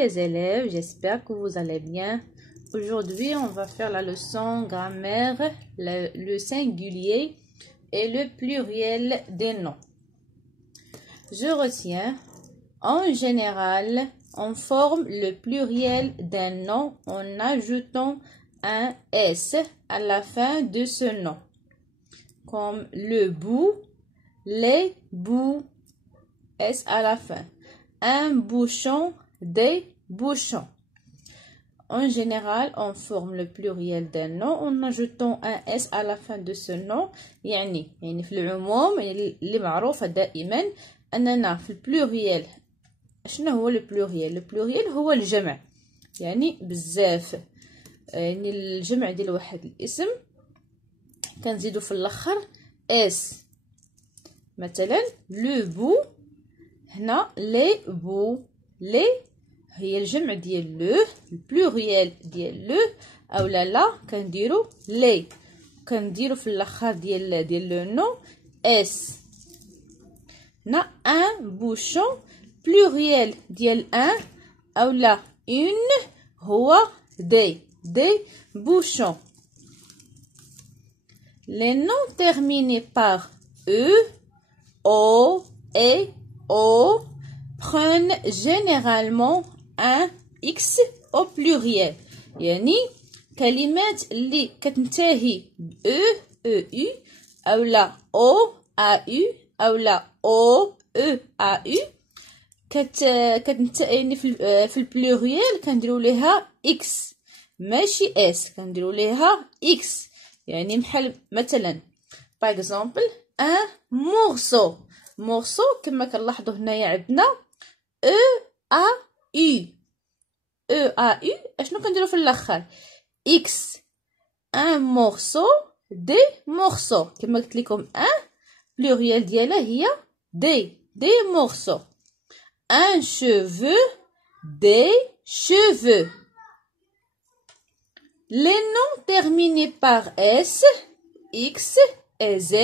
les élèves, j'espère que vous allez bien. Aujourd'hui, on va faire la leçon grammaire, le singulier et le pluriel des noms. Je retiens, en général, on forme le pluriel d'un nom en ajoutant un S à la fin de ce nom, comme le bout, les bouts, S à la fin. Un bouchon, des bouchons. En général, on forme le pluriel d'un nom en ajoutant un S à la fin de ce nom. يعني في العموم اللي معروفة دائما أننا في البلوريال. شنو هو البلوريال؟ البلوريال هو الجمع، يعني بزاف، يعني الجمع ديال واحد الاسم كنزيدو في الاخر اس. مثلا لو بو، هنا لي بو، لي هي الجمع ديال لو، البلوريال ديال لو، اولا لا كنديرو لي، كنديرو في الاخر ديال لو نو اس. هنا ان بوشون، pluriel ديال un اولا une هو des bouchons. Les noms terminés par e, o et o prennent généralement un x au pluriel. يعني كلمات اللي كتنتهي ب e u اولا o a u اولا o e a u يعني في البلوريال كنديروا ليها اكس ماشي اس، كنديروا ليها اكس. يعني بحال مثلا باغ اكزومبل ان مورسو، مورسو كما كنلاحظوا هنايا عندنا او ا يو، او ا يو اشنو كنديروا في الاخر اكس. ان مورسو دي مورسو، كما قلت لكم ان بلوريال ديالها هي دي مورسو. Un cheveu, des cheveux. Les noms terminés par S, X et Z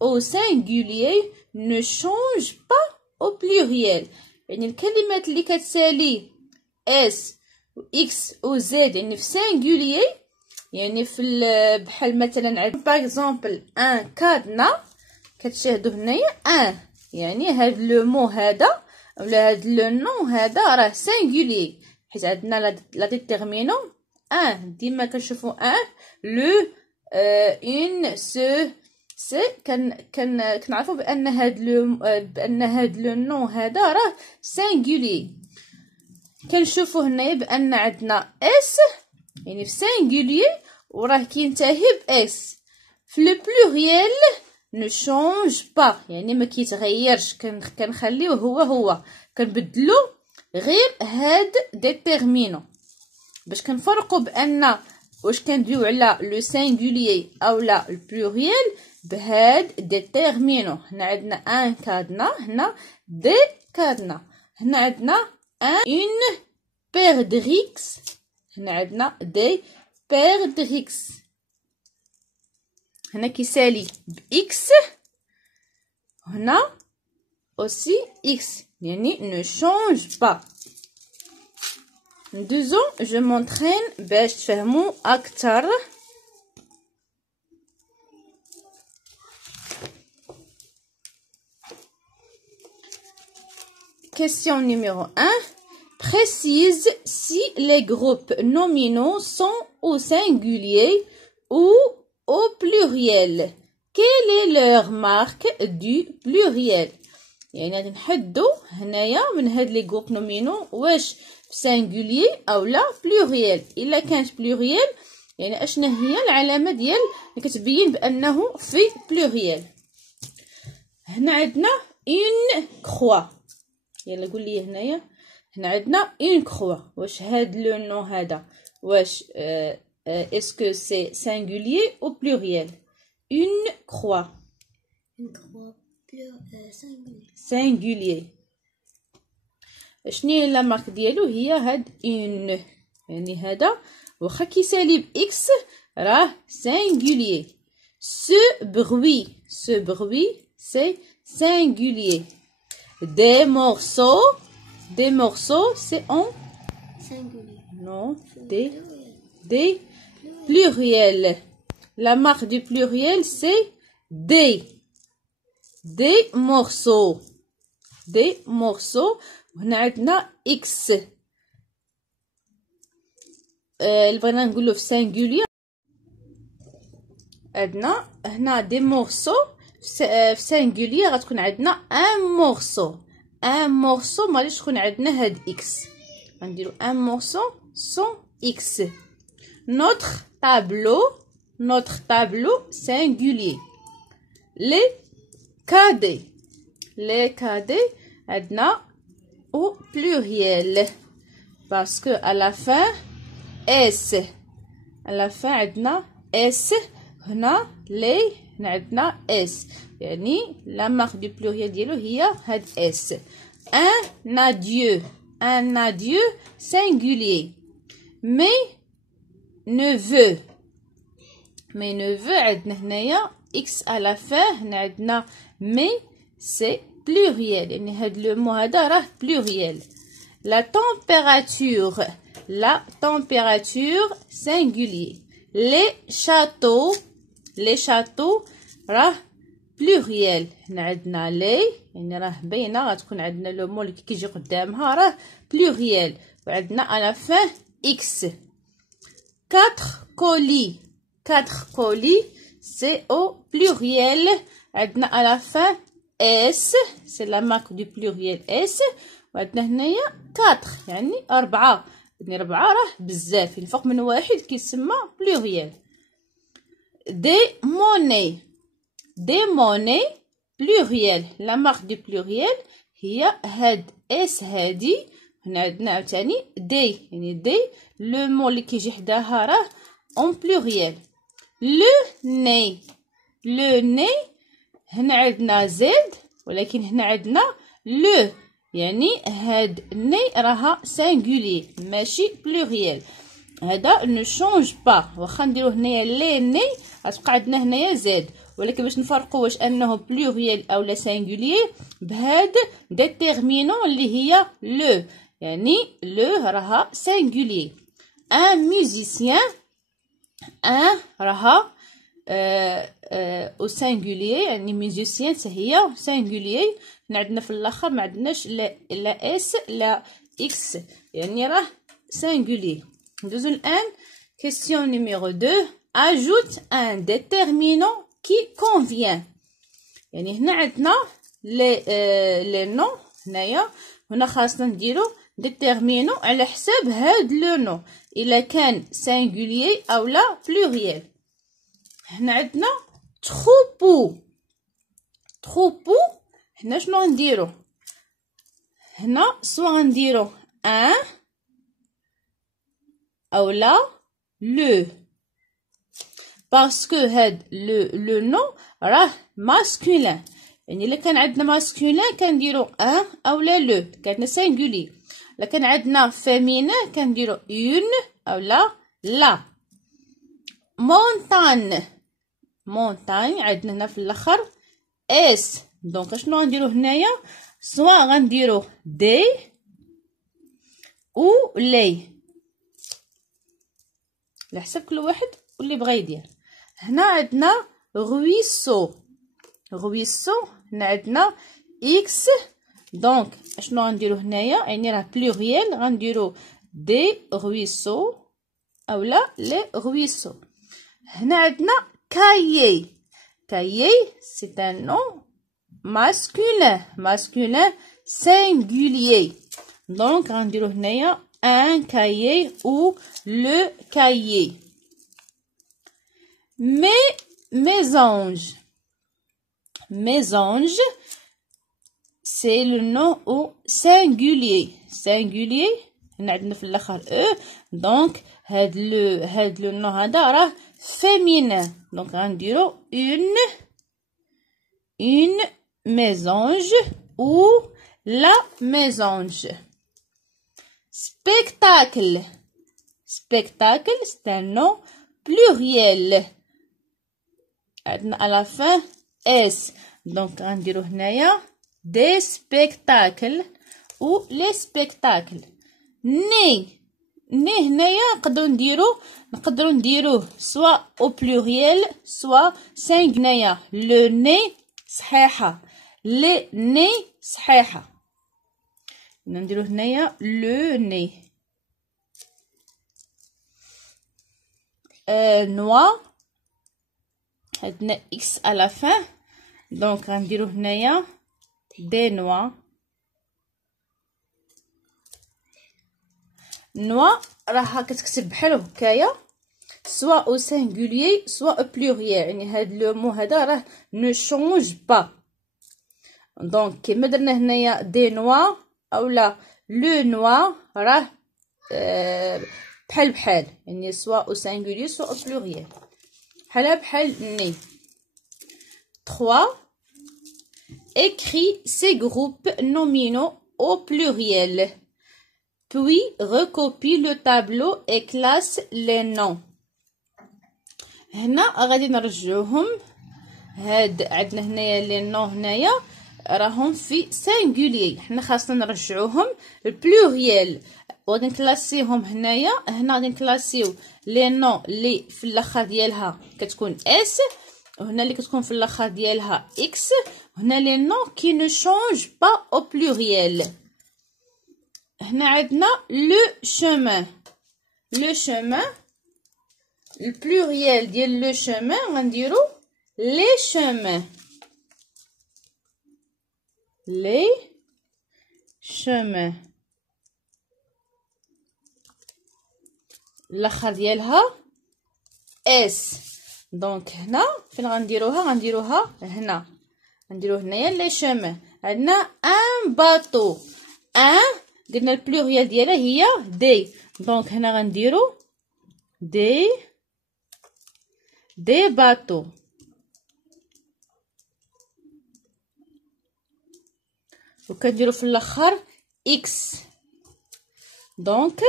au singulier ne changent pas au pluriel. يعني الكلمات اللي كتسالي S و X و Z يعني في singulier، يعني في بحال مثلا عندنا باغ اكزومبل ان كادنا، كتشاهدوا هنايا ان، يعني هاد لو مو هذا ولا هاد لو نون هذا راه سينغولي، حيت عندنا لا ديتيرمينون ان، ديما كنشوفوا ان لو اون سو سي، كنعرفوا بان هاد لو نون هذا راه سينغولي. كنشوفوا هنايا بان عندنا اس يعني في سينغولي وراه كينتهي باس. في لو بلوريال ne change pas، يعني ما كيتغيرش، كنخليوه هو كنبدلو غير هاد ديتيرمينون باش كنفرقوا بان واش كندويو على لو سينغوليي اولا البلوريال بهاد ديتيرمينون. هنا عندنا ان كادنا، هنا دي كادنا، هنا عندنا اون بيردريكس، هنا عندنا دي بيردريكس. هنا كيسالي بإكس، هنا aussi X، يعني ne change pas. ندوزو je m'entraîne باش تفهموا أكتر. Question numéro 1. Précise si les groupes nominaux sont au singulier ou au pluriel. Quelle est leur marque du pluriel؟ يعني غادي نحدو هنايا من هاد لي غروب نومينو واش في سينغولي اولا بلوريال. الا كانت بلوريال يعني اشنا هي العلامه ديال اللي كتبين بانه في بلوريال. هنا عندنا اون كروا، يلا قول لي هنايا، هنا عندنا اون كروا، واش هاد لو نو هذا واش est-ce que c'est singulier ou pluriel؟ Une croix. Une croix singulier. شنو هي لا مارك ديالو؟ هي هاد اون، يعني هذا واخا كيسالي باكس راه singulier. ce bruit c'est singulier. des morceaux c'est en singulier. Non, des pluriels. La marque du pluriel, c'est des morceaux. Des morceaux. هنا عندنا X. اللي بغينا نقولو في singulier. عندنا هنا دي مورسو في singulier غتكون عندنا un morceau. Un morceau ماليش تكون عندنا هاد X. غنديرو un morceau sans X. Notre tableau singulier. Les cadets عندنا au pluriel parce que à la fin S. à la fin عندنا S. هنا لي هنا عندنا S. يعني la marque du pluriel ديالو هي هاد S. un adieu singulier. mes neveux عندنا هنايا X à la fin. هنا عندنا mais c'est pluriel يعني هاد لو مو هذا راه pluriel. la température singulier. les châteaux راه pluriel. هنا عندنا لي يعني راه باينه غتكون عندنا لو مو اللي كيجي قدامها راه pluriel وعندنا à la fin X. 4 colis c'est au pluriel. عندنا à la fin S. c'est la marque du pluriel S. وعندنا هنايا 4 يعني 4 يعني 4 راه بزاف يعني فوق من واحد كيسمى pluriel. des monnaies pluriel. la marque du pluriel هي هاد S هادي. هنا عندنا عاوتاني دي يعني دي لو مو اللي كيجي حداها راه اون pluriel. le nez هنا عندنا زد ولكن هنا عندنا لو يعني هاد ني راها singulier ماشي pluriel. هذا ne change pas. واخا نديرو هنايا لي ني غتبقى عندنا هنايا زد ولكن باش نفرقوا واش انه pluriel او لا singulier بهاد ديتيرمينون اللي هي لو يعني لو راها singulier. un musicien راها au singulier يعني musicien هي singulier. هنا عندنا في الاخر ما عندناش لا اس لا اكس يعني راه singulier. ندوزو الان question numéro 2. ajoute un déterminant qui convient. يعني هنا عندنا لي نو هنايا هنا خاصنا نديرو ديتيرمينون على حساب هاد لو نو الا كان singulier او لا pluriel. هنا عندنا troupeau هنا شنو غنديرو هنا سوا غنديرو ان او لا لو باسكو هاد لو نو راه ماسكولين يعني الا كان عندنا ماسكولين كنديرو ان او لا لو كانت singulier. الا كان عندنا féminin كنديرو اون او لا. montagne عندنا هنا في الاخر اس. دونك شنو غنديرو هنايا سوا غنديرو دي او لي على حسب كل واحد واللي بغا يدير. هنا عندنا ruisseau هنا عندنا اكس. دونك شنو غنديرو هنايا يعني راه pluriel غنديرو دي ruisseaux اولا لي ruisseaux. هنا عندنا cahier c'est un nom masculin singulier. donc غنديرو هنايا un cahier ou le cahier. mésange c'est le nom au singulier هنا عندنا في الاخر او. دونك هاد لو نو هذا راه féminin. دونك غنديرو une mésange ou la mésange. spectacle c'est un nom pluriel عندنا à la fin s. دونك غنديرو هنايا des spectacles ou les spectacles. nez ني هنايا نقدروا نديروه سوا او بلوريال سوا سانغنايا. لو ني صحيحه، لي ني صحيحه. نديرو هنايا لو ني. نوا عندنا اكس à la fin دونك غنديرو هنايا دي نوا. نوا راها كتكتب بحال هكايا سوا او سينغوليي سوا او بلوريال، يعني هاد لو مو هذا راه نو شونج با. دونك كيما درنا هنايا دي نوا اولا لو نوا راه بحال يعني سوا او سينغوليي سوا او بلوريال بحال ني. 3 écrit ces groupes nominaux au pluriel puis recopie le tableau et classe les noms. هنا غادي نرجعوهم. هاد عندنا هنايا لي نون هنايا راهم في سينغوليي، حنا خاصنا نرجعوهم البلوريال وغادي نكلاسيهم هنايا. هنا غادي نكلاسيو لي نون لي في الاخر ديالها كتكون اس، وهنا اللي كتكون في الاخر ديالها اكس، هنا لي نون كي نو شونج با او بلوريال. هنا عندنا لو شومان. لو شومان البلوريال ديال لو شومان غنديرو لي شومان. لي شومان الاخر ديالها اس. دونك هنا فين غنديروها هنا غنديرو هنايا لي شومان. عندنا ان باطو، ان درنا البلوريال ديالها هي دي، دونك هنا غنديرو دي باطو. وكنديرو في الاخر اكس. دونك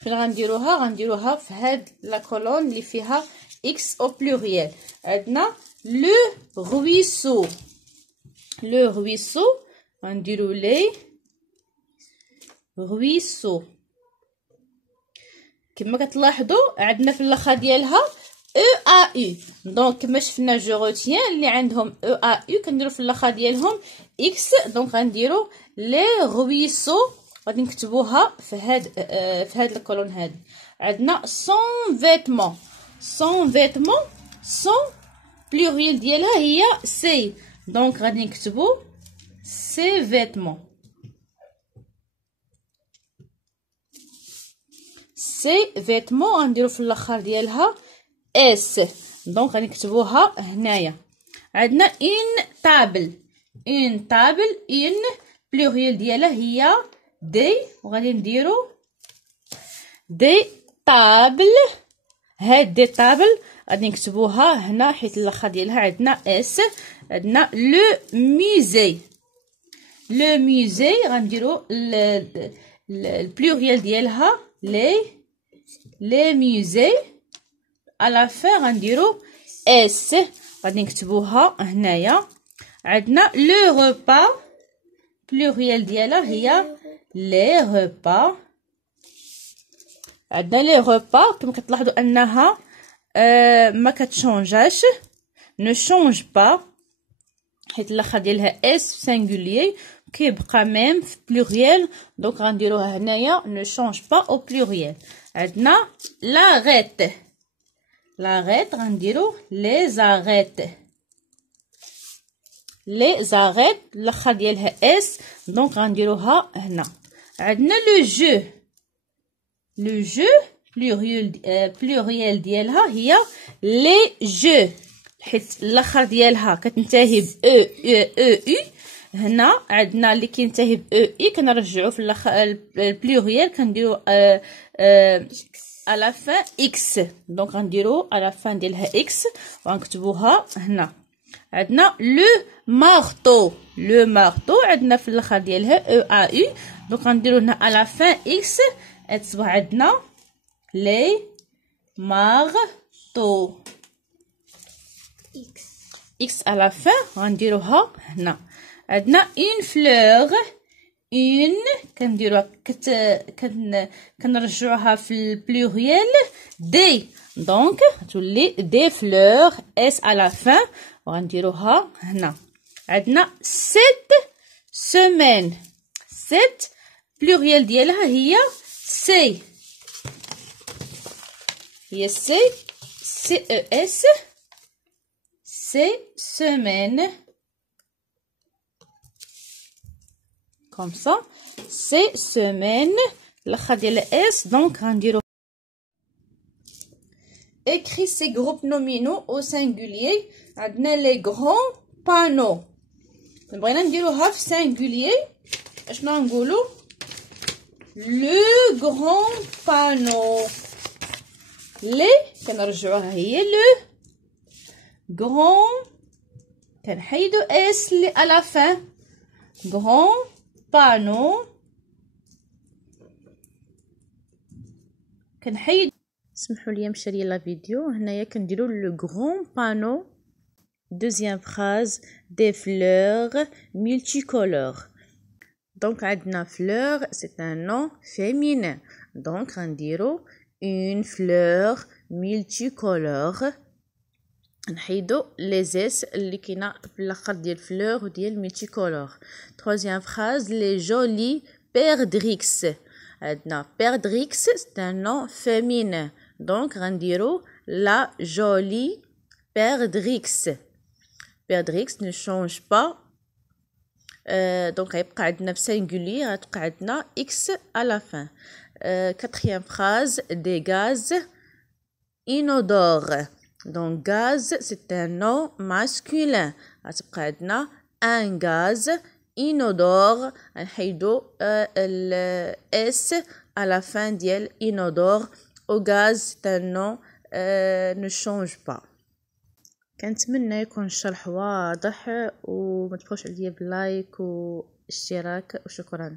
فين غنديروها في هاد لا كولون اللي فيها اكس او بلوريال. عندنا لو رويسو. لو رويسو غنديرو لي رويسو. كما كتلاحظوا عندنا في الاخر ديالها او ا يو، دونك كما شفنا جو روتيان اللي عندهم او ا يو كنديرو في الاخر ديالهم اكس. دونك غنديرو لي رويسو غادي نكتبوها في هاد الكولون هادي. عندنا سون فيتمون. سون فيتمون سون بلوريال ديالها هي سي، دونك غادي نكتبو سي فيتمون. سي فيتمون غنديرو في الاخر ديالها اس، دونك غادي نكتبوها هنايا. عندنا ان تابل. ان تابل ان بلوريال ديالها هي دي، وغادي نديرو دي تابل. هاد دي تابل غادي نكتبوها هنا حيت الاخر ديالها عندنا اس. عندنا لو ميزي. لو ميزي غنديرو البلوريال ديالها لي ميزي à la fin غنديرو اس، غادي نكتبوها هنايا. عندنا لو ريبا بلوريال ديالها هي لي ريبا. عندنا لي ريبا كما كتلاحظوا انها ما كتشونجاش نو شونج با حيت الاخر ديالها اس سينغوليي كيبقى ميم في بلوريال، دونك غنديروها هنايا نو شونج با او بلوريال. عندنا لاغيت. لاغيت غنديرو لي زاغيت. لي زاغيت الاخر ديالها اس، دونك غنديروها هنا. عندنا لو جو. لو جو بلوريال ديالها هي لي جو حيت الاخر ديالها كتنتهي ب او او. هنا عندنا اللي كينتهي ب او اي كنرجعو في الاخر البلوريال كنديرو à la fin x، دونك غنديرو à la fin ديالها x وغنكتبوها هنا. عندنا لو مارتو. لو مارتو عندنا في الاخر ديالها او ا يو، دونك غنديرو هنا à la fin x تصبح عندنا لي مارتو x à la fin غنديروها هنا. عندنا une fleur. une كنديروها كنرجعوها في البلوريال دي دونك تولي دي فلور اس à la fin وغنديروها هنا عندنا 7 semaines 7 بلوريال ديالها هي سي هي سي سي او اس سي semaines comme ça ces semaines l'akhar ديال اس donc غنديرو écrit ces groupes nominaux au singulier عندنا les grands panneaux بغينا نديروها في singulier اشنو نقولوا le grand panneau les كنرجعوها هي le grand كنحيدو اس اللي à la fin grand panneau كنحيد سمحوا لي مشى لي لا فيديو هنايا كنديروا لو غران بانو دوزيام فراز دي فلور multicolores دونك عندنا fleur c'est un nom féminin donc غنديروا une fleur multicolore نحيدو لي زيس اللي كاينه في الاخر ديال فلور وديال ميلتيكولور troisième phrase les jolis perdrix عندنا perdrix c'est un nom féminin donc غنديرو la jolie perdrix perdrix ne change pas donc غيبقى عندنا في singulier غتبقى عندنا x à la fin quatrième phrase des gaz inodores donc gaz c'est un nom masculin غتبقى عندنا un gaz inodore نحيدو ال s à la fin ديال inodore au gaz c'est un nom ne change pas كنتمنى يكون الشرح واضح وما تبخلوش عليا بلايك واشتراك وشكرا